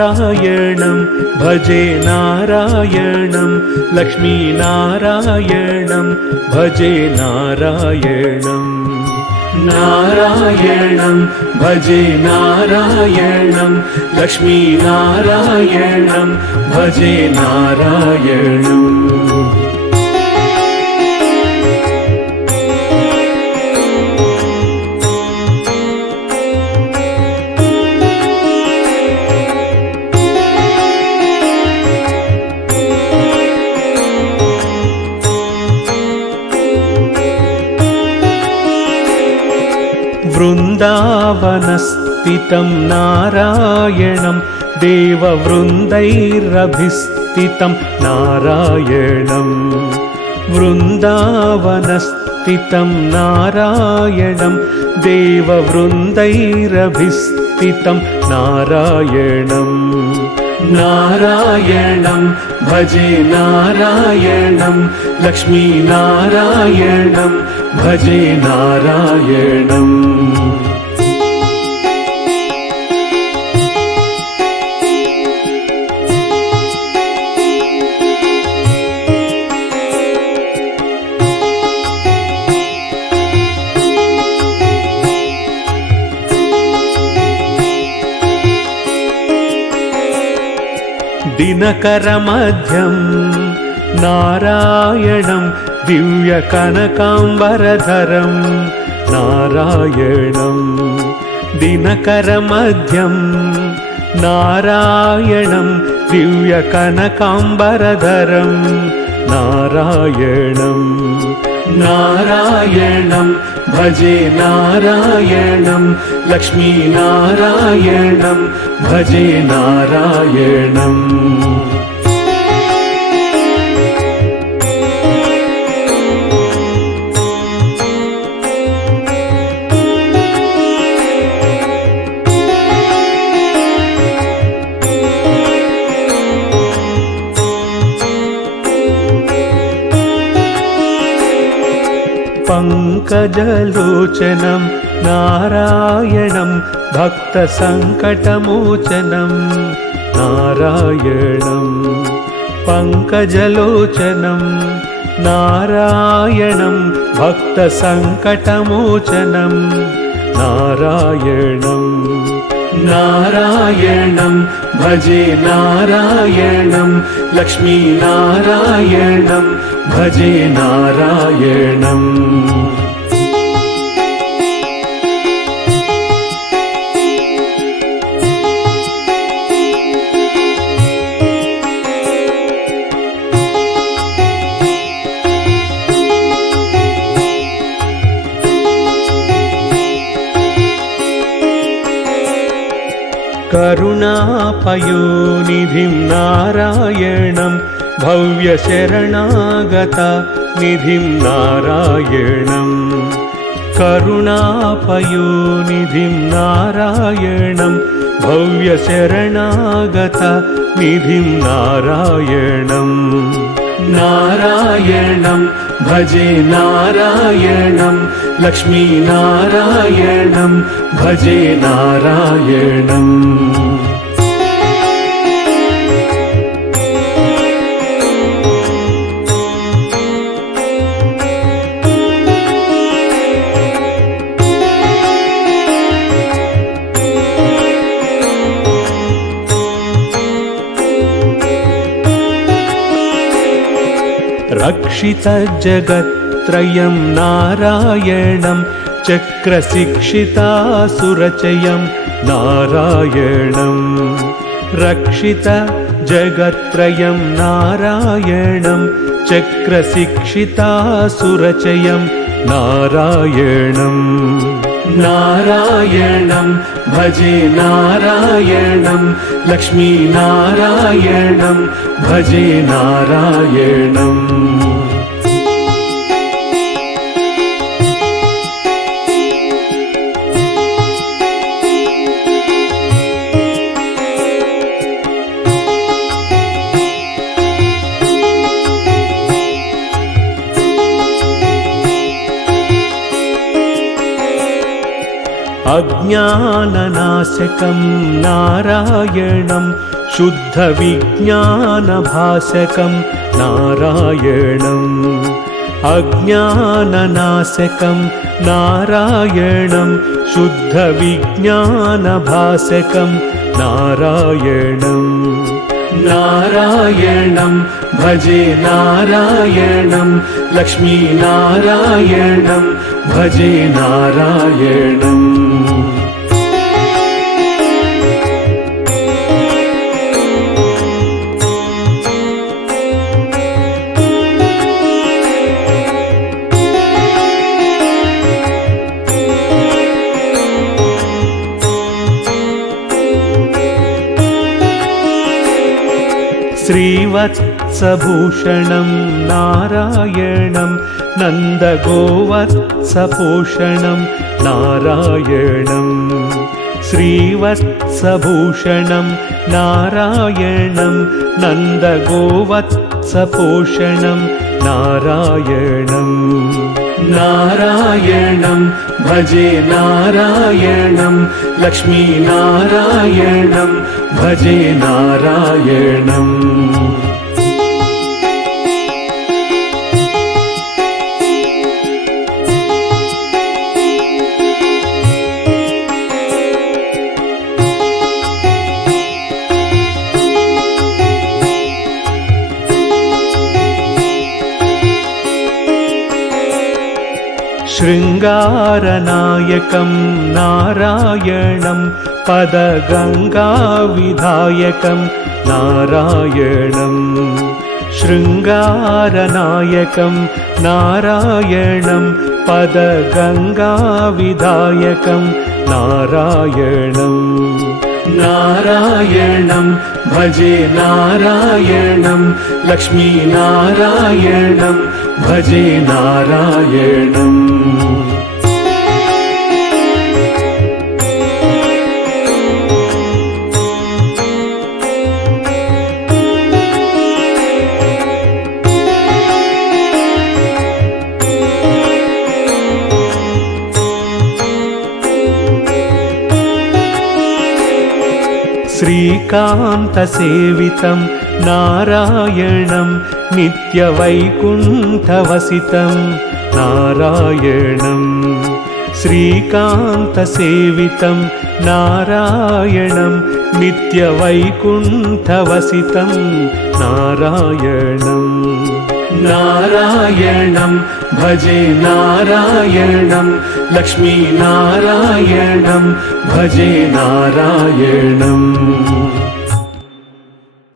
नारायणं भजे नारायणं लक्ष्मीनारायणं भजे नारायणं नारायणं भजे नारायणं लक्ष्मीनारायणं भजे नारायणं वृन्दावनस्थितं नारायणं देववृन्दैरभिस्थितं नारायणं वृन्दावनस्थितं नारायणं देववृन्दैरभिस्थितं नारायणं नारायणं भजे नारायणं लक्ष्मीनारायणं भजे नारायणं दिनकरमध्यं नारायणं दिव्यकनकाम्बरधरं नारायणं दिनकरमध्यं नारायणं दिव्यकनकाम्बरधरं नारायणं नारायणं भजे नारायणं लक्ष्मीनारायणं भजे नारायणं पङ्कजलोचनं नारायणं भक्तसङ्कटमोचनं नारायणं पङ्कजलोचनं नारायणं भक्तसङ्कटमोचनं नारायणं नारायणं भजे नारायणं लक्ष्मीनारायणं भजे नारायणं करुणापयोनिधिं नारायणं भव्यशरणागतनिधिं नारायणं करुणापयोनिधिं नारायणं भव्यशरणागतनिधिं नारायणं नारायणं भजे नारायणं लक्ष्मीनारायणं भजे नारायणं रक्षितजगत्त्रयं नारायणं चक्रशिक्षितासुरचयं नारायणं रक्षितजगत्त्रयं नारायणं चक्रशिक्षितासुरचयं नारायणं नारायणं भजे नारायणं लक्ष्मीनारायणं भजे नारायणं अज्ञाननाशकं नारायणं शुद्धविज्ञानभासकं नारायणम् अज्ञाननाशकं नारायणं शुद्धविज्ञानभासकं नारायणम् नारायणं भजे नारायणं लक्ष्मीनारायणं भजे नारायणम् श्रीवत्सभूषणं नारायणं नन्दगोवत्सपोषणं नारायणं श्रीवत्सभूषणं नारायणं नन्दगोवत्सपोषणं नारायणं नारायणं भजे नारायणं लक्ष्मीनारायणं भजे नारायणम् शृङ्गारनायकं नारायणं पदगङ्गाविधायकं नारायणं शृङ्गारनायकं नारायणं पदगङ्गाविधायकं नारायणं नारायणं भजे नारायणं लक्ष्मीनारायणं भजे नारायणम् श्रीकान्तसेवितं नारायणं नित्यवैकुण्ठवसितं नारायणं श्रीकान्तसेवितं नारायणं नित्यवैकुण्ठवसितं नारायणं नारायणं भजे नारायणं लक्ष्मीनारायणं भजे नारायणम्